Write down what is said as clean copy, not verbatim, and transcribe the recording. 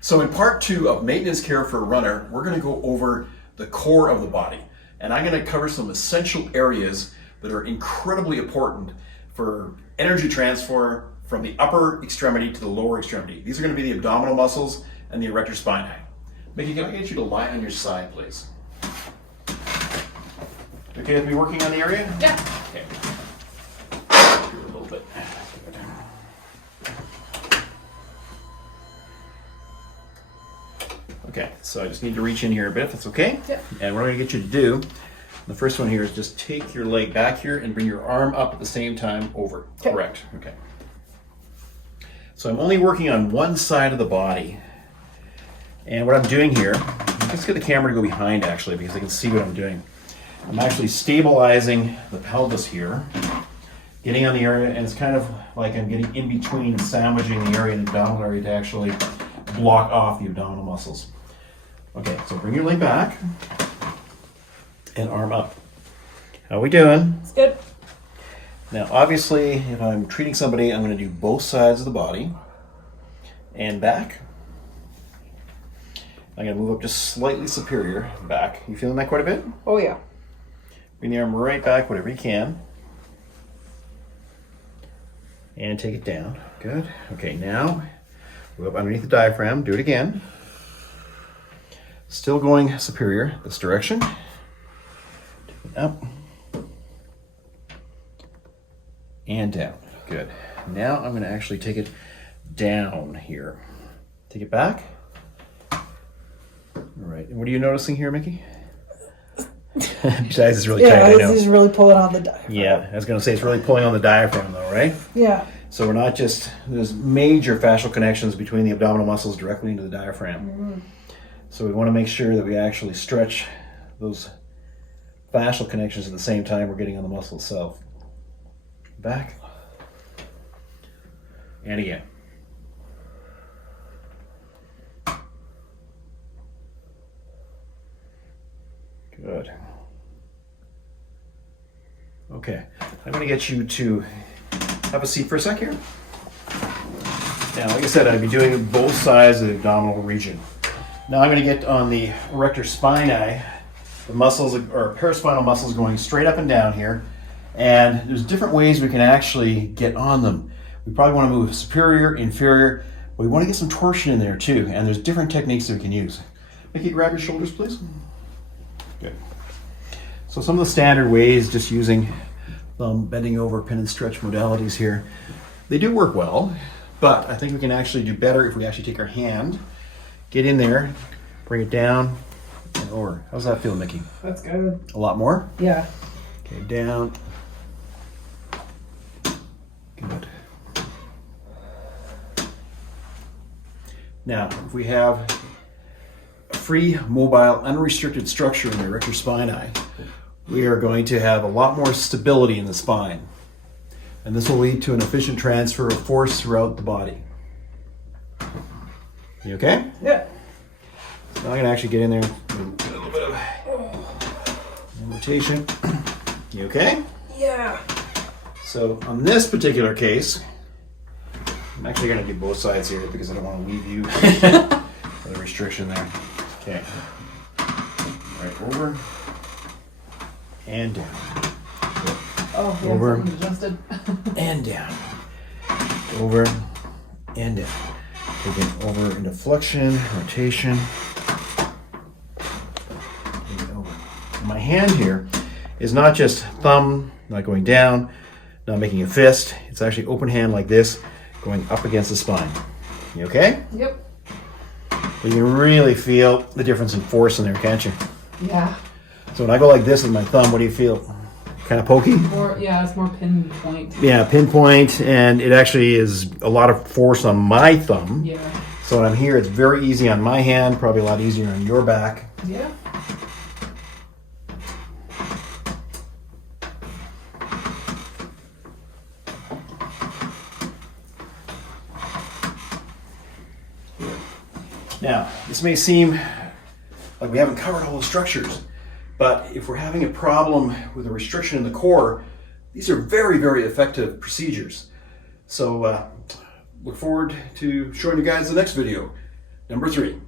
So in part 2 of maintenance care for a runner, we're going to go over the core of the body. And I'm going to cover some essential areas that are incredibly important for energy transfer from the upper extremity to the lower extremity. These are going to be the abdominal muscles and the erector spinae. Mickey, can I get you to lie on your side, please? Okay with me working on the area? Yeah. Okay. Do a little bit. Okay, so I just need to reach in here a bit, if that's okay. Yep. And what I'm going to get you to do, the first one here is just take your leg back here and bring your arm up at the same time over. Okay. Correct. Okay. So I'm only working on one side of the body. And what I'm doing here, let's get the camera to go behind actually, because I can see what I'm doing. I'm actually stabilizing the pelvis here, getting on the area, and it's kind of like I'm getting in between, sandwiching the area in the abdominal area to actually block off the abdominal muscles. Okay, so bring your leg back and arm up. How are we doing? It's good. Now, obviously, if I'm treating somebody, I'm going to do both sides of the body and back. I'm going to move up just slightly superior back. You feeling that quite a bit? Oh yeah. Bring the arm right back, whatever you can. And take it down. Good. Okay, now go up underneath the diaphragm. Do it again. Still going superior, this direction. Take it up. And down. Good. Now I'm going to actually take it down here. Take it back. All right. And what are you noticing here, Mickey? Besides, it's really tight, I know. He's really pulling on the diaphragm. Yeah, I was going to say it's really pulling on the diaphragm though, right? Yeah. So we're not just, there's major fascial connections between the abdominal muscles directly into the diaphragm. Mm-hmm. So we want to make sure that we actually stretch those fascial connections at the same time we're getting on the muscle itself. Back. And again. Good. Okay, I'm going to get you to have a seat for a sec here. Now, like I said, I'd be doing both sides of the abdominal region. Now I'm going to get on the erector spinae, the muscles, or paraspinal muscles going straight up and down here. And there's different ways we can actually get on them. We probably want to move superior, inferior, but we want to get some torsion in there too. And there's different techniques that we can use. Mickey, grab your shoulders, please. Good. So some of the standard ways, just using bending over, pin and stretch modalities here, they do work well, but I think we can actually do better if we actually take our hand, get in there, bring it down and over. How's that feel, Mickey? That's good. A lot more? Yeah. Okay, down. Good. Now, if we have a free, mobile, unrestricted structure in the erector spinae, we are going to have a lot more stability in the spine. And this will lead to an efficient transfer of force throughout the body. You okay? Yeah. So now I'm going to actually get in there and do a little bit of rotation. You okay? Yeah. So on this particular case, I'm actually going to do both sides here because I don't want to leave you with a restriction there. Okay. Right over and down. Oh, yeah, Over. something adjusted. And down. Over and down. Take it over into flexion, rotation. And over. My hand here is not just thumb, not going down, not making a fist. It's actually open hand like this, going up against the spine. You okay? Yep. You can really feel the difference in force in there, can't you? Yeah. So when I go like this with my thumb, what do you feel? Kind of pokey? It's more pinpoint. Yeah, pinpoint, and it actually is a lot of force on my thumb. Yeah. So when I'm here, it's very easy on my hand, probably a lot easier on your back. Yeah. Now, this may seem like we haven't covered all the structures, but if we're having a problem with a restriction in the core, these are very, very effective procedures. So look forward to showing you guys the next video. Number 3.